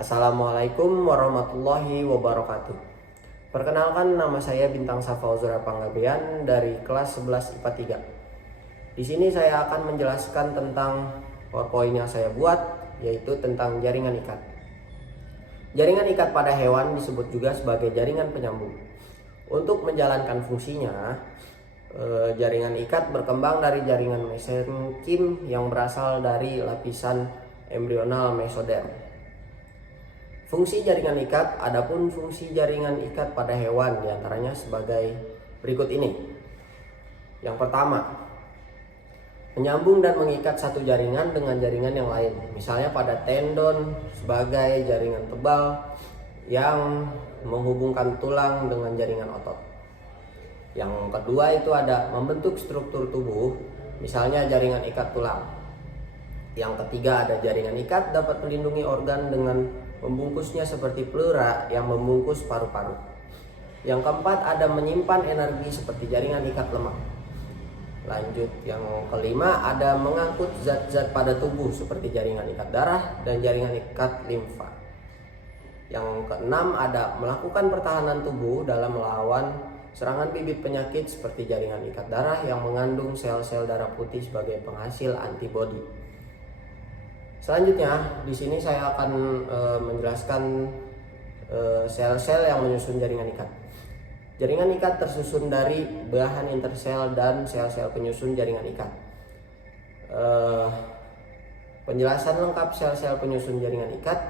Assalamualaikum warahmatullahi wabarakatuh. Perkenalkan, nama saya Bintang Safauzura Panggabean dari kelas 11 IPA 3. Di sini saya akan menjelaskan tentang PowerPoint yang saya buat, yaitu tentang jaringan ikat. Jaringan ikat pada hewan disebut juga sebagai jaringan penyambung. Untuk menjalankan fungsinya, jaringan ikat berkembang dari jaringan mesenkim yang berasal dari lapisan embrional mesoderm. Fungsi jaringan ikat, adapun fungsi jaringan ikat pada hewan diantaranya sebagai berikut ini. Yang pertama, menyambung dan mengikat satu jaringan dengan jaringan yang lain. Misalnya pada tendon sebagai jaringan tebal yang menghubungkan tulang dengan jaringan otot. Yang kedua itu ada membentuk struktur tubuh, misalnya jaringan ikat tulang. Yang ketiga ada jaringan ikat dapat melindungi organ dengan membungkusnya seperti pleura yang membungkus paru-paru. Yang keempat ada menyimpan energi seperti jaringan ikat lemak. Lanjut, yang kelima ada mengangkut zat-zat pada tubuh seperti jaringan ikat darah dan jaringan ikat limfa. Yang keenam ada melakukan pertahanan tubuh dalam melawan serangan bibit penyakit seperti jaringan ikat darah yang mengandung sel-sel darah putih sebagai penghasil antibodi. Selanjutnya, di sini saya akan menjelaskan sel-sel yang menyusun jaringan ikat. Jaringan ikat tersusun dari bahan intersel dan sel-sel penyusun jaringan ikat. Penjelasan lengkap sel-sel penyusun jaringan ikat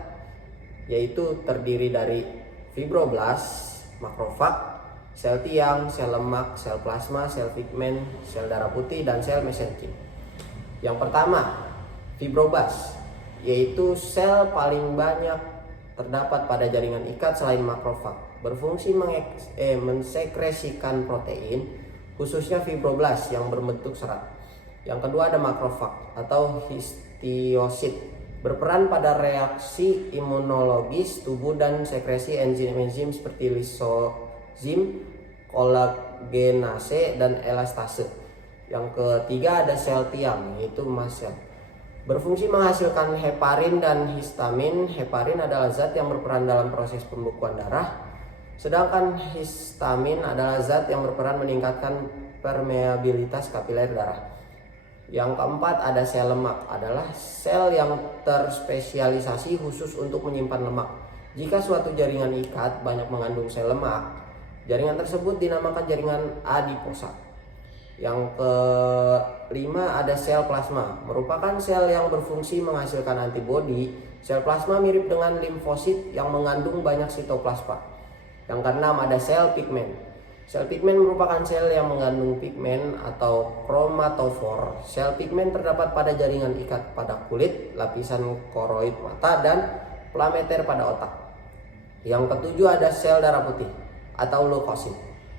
yaitu terdiri dari fibroblast, makrofag, sel tiang, sel lemak, sel plasma, sel pigmen, sel darah putih, dan sel mesenkim. Yang pertama, fibroblast, yaitu sel paling banyak terdapat pada jaringan ikat selain makrofag, berfungsi mensekresikan protein, khususnya fibroblast yang berbentuk serat. Yang kedua ada makrofag atau histiosit, berperan pada reaksi imunologis tubuh dan sekresi enzim-enzim seperti lisozim, kolagenase, dan elastase. Yang ketiga ada sel tiang, yaitu mast cell, berfungsi menghasilkan heparin dan histamin. Heparin adalah zat yang berperan dalam proses pembekuan darah, sedangkan histamin adalah zat yang berperan meningkatkan permeabilitas kapiler darah. Yang keempat ada sel lemak, adalah sel yang terspesialisasi khusus untuk menyimpan lemak. Jika suatu jaringan ikat banyak mengandung sel lemak, jaringan tersebut dinamakan jaringan adiposa. Yang kelima ada sel plasma, merupakan sel yang berfungsi menghasilkan antibodi. Sel plasma mirip dengan limfosit yang mengandung banyak sitoplasma. Yang keenam ada sel pigmen. Sel pigmen merupakan sel yang mengandung pigmen atau kromatofor. Sel pigmen terdapat pada jaringan ikat pada kulit, lapisan koroid mata, dan plameter pada otak. Yang ketujuh ada sel darah putih atau leukosit,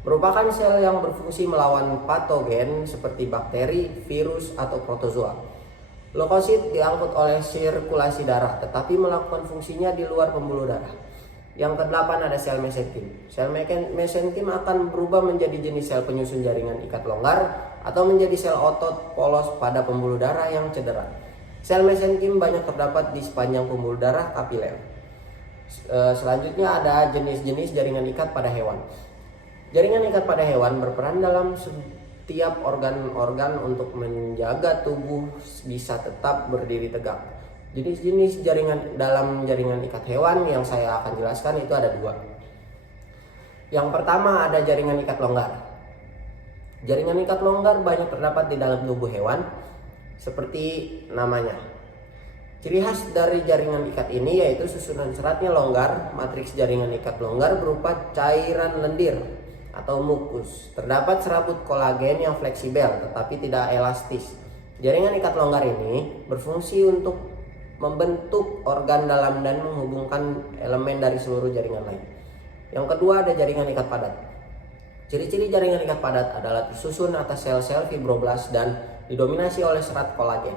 merupakan sel yang berfungsi melawan patogen seperti bakteri, virus, atau protozoa. Leukosit diangkut oleh sirkulasi darah tetapi melakukan fungsinya di luar pembuluh darah. Yang kedelapan ada sel mesenkim. Sel mesenkim akan berubah menjadi jenis sel penyusun jaringan ikat longgar atau menjadi sel otot polos pada pembuluh darah yang cedera. Sel mesenkim banyak terdapat di sepanjang pembuluh darah kapiler. Selanjutnya ada jenis-jenis jaringan ikat pada hewan. Jaringan ikat pada hewan berperan dalam setiap organ-organ untuk menjaga tubuh bisa tetap berdiri tegak. Jenis-jenis jaringan dalam jaringan ikat hewan yang saya akan jelaskan itu ada dua. Yang pertama ada jaringan ikat longgar. Jaringan ikat longgar banyak terdapat di dalam tubuh hewan seperti namanya. Ciri khas dari jaringan ikat ini yaitu susunan seratnya longgar. Matriks jaringan ikat longgar berupa cairan lendir atau mukus. Terdapat serabut kolagen yang fleksibel tetapi tidak elastis. Jaringan ikat longgar ini berfungsi untuk membentuk organ dalam dan menghubungkan elemen dari seluruh jaringan lain. Yang kedua ada jaringan ikat padat. Ciri-ciri jaringan ikat padat adalah tersusun atas sel-sel fibroblast dan didominasi oleh serat kolagen.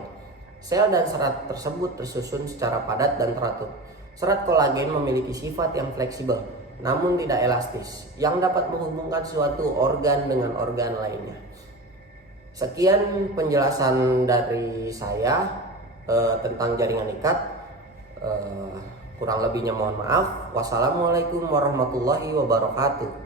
Sel dan serat tersebut tersusun secara padat dan teratur. Serat kolagen memiliki sifat yang fleksibel namun tidak elastis, yang dapat menghubungkan suatu organ dengan organ lainnya. Sekian penjelasan dari saya tentang jaringan ikat. Kurang lebihnya mohon maaf. Wassalamualaikum warahmatullahi wabarakatuh.